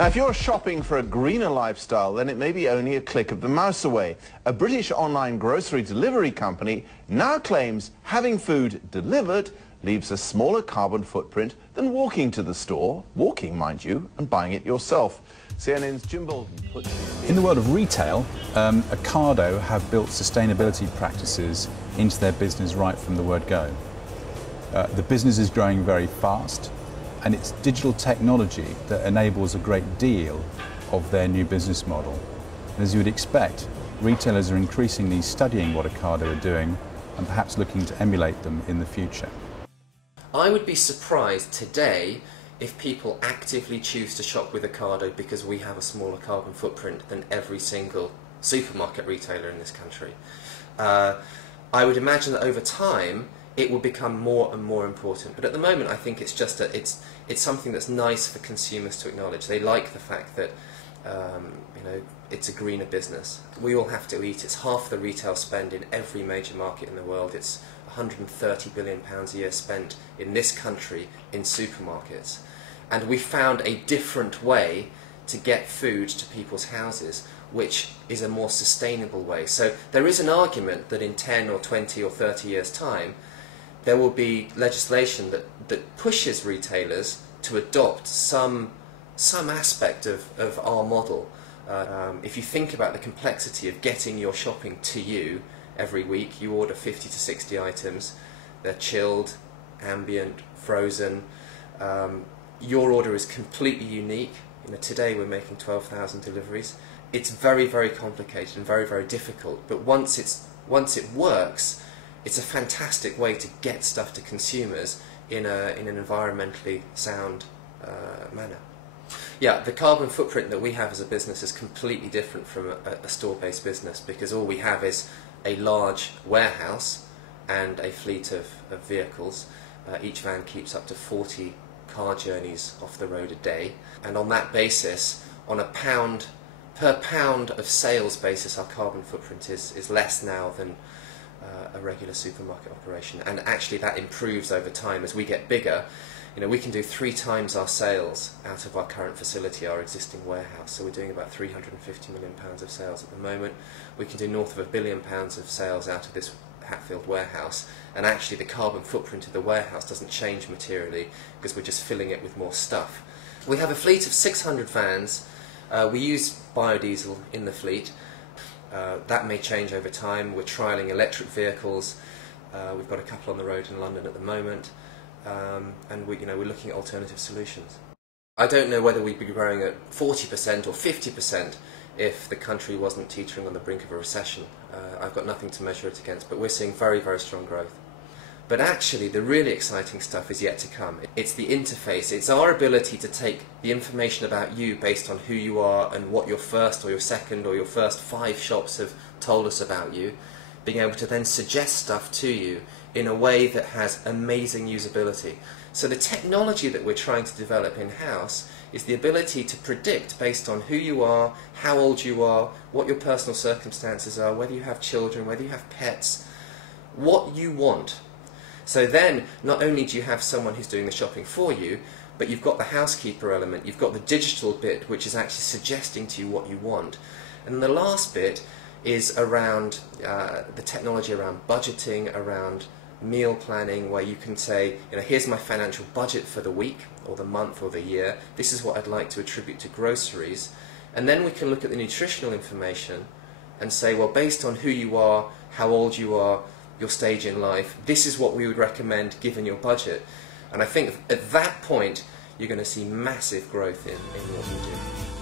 Now, if you're shopping for a greener lifestyle, then it may be only a click of the mouse away. A British online grocery delivery company now claims having food delivered leaves a smaller carbon footprint than walking to the store, walking, mind you, and buying it yourself. CNN's Jim Bolton puts it in the world of retail, Ocado have built sustainability practices into their business right from the word go. The business is growing very fast, and it's digital technology that enables a great deal of their new business model. And as you would expect, retailers are increasingly studying what Ocado are doing and perhaps looking to emulate them in the future. I would be surprised today if people actively choose to shop with Ocado because we have a smaller carbon footprint than every single supermarket retailer in this country. I would imagine that over time it will become more and more important, but at the moment I think it's just that it's something that's nice for consumers to acknowledge. They like the fact that it's a greener business. We all have to eat. It's half the retail spend in every major market in the world. It's £130 billion a year spent in this country in supermarkets. And we found a different way to get food to people's houses, which is a more sustainable way. So there is an argument that in 10 or 20 or 30 years' time, there will be legislation that pushes retailers to adopt some aspect of our model. If you think about the complexity of getting your shopping to you every week, you order 50 to 60 items. They're chilled, ambient, frozen. Your order is completely unique. Today we're making 12,000 deliveries. It's very, very complicated and very, very difficult. But once it works, it's a fantastic way to get stuff to consumers in an environmentally sound manner. Yeah, the carbon footprint that we have as a business is completely different from a store-based business, because all we have is a large warehouse and a fleet of vehicles. Each van keeps up to 40 car journeys off the road a day, and on that basis, on a per pound of sales basis, our carbon footprint is less now than a regular supermarket operation. And actually that improves over time as we get bigger. We can do 3 times our sales out of our current facility, our existing warehouse. So we're doing about £350 million of sales at the moment. We can do north of £1 billion of sales out of this Hatfield warehouse, and actually the carbon footprint of the warehouse doesn't change materially because we're just filling it with more stuff. We have a fleet of 600 vans. We use biodiesel in the fleet. That may change over time. We're trialling electric vehicles. We've got a couple on the road in London at the moment. And we're looking at alternative solutions. I don't know whether we'd be growing at 40% or 50% if the country wasn't teetering on the brink of a recession. I've got nothing to measure it against, but we're seeing very, very strong growth. But actually the really exciting stuff is yet to come. It's the interface. It's our ability to take the information about you based on who you are and what your first or your second or your first 5 shops have told us about you, being able to then suggest stuff to you in a way that has amazing usability. So the technology that we're trying to develop in-house is the ability to predict based on who you are, how old you are, what your personal circumstances are, whether you have children, whether you have pets, what you want. So then not only do you have someone who's doing the shopping for you, but you've got the housekeeper element, you've got the digital bit which is actually suggesting to you what you want. And the last bit is around the technology around budgeting, around meal planning, where you can say, here's my financial budget for the week or the month or the year, this is what I'd like to attribute to groceries, and then we can look at the nutritional information and say, well, based on who you are, how old you are, your stage in life, this is what we would recommend given your budget. And I think at that point you're going to see massive growth in what we do.